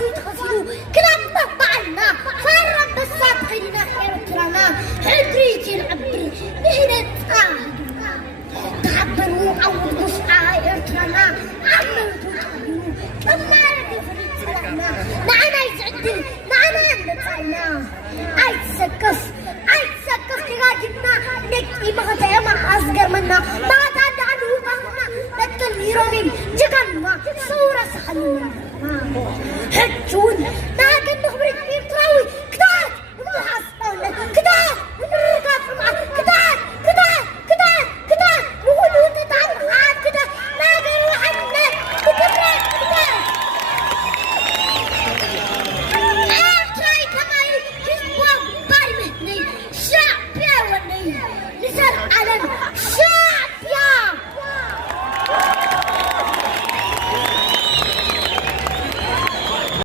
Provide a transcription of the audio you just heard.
تخسروا كلام بعنا فرب بسات خلينا إرترانا حدريتي العبري بهنا تعبروا أو مصعى إرترانا عملتوا تعبروا لما رجعنا معنا يسعدني معنا نتعنا أيتسكس كراجنا نكتي مغتايا مع أصغر منا ما تعد عنه بغنا لكن هيروين جغن ما صورة سحنون هجون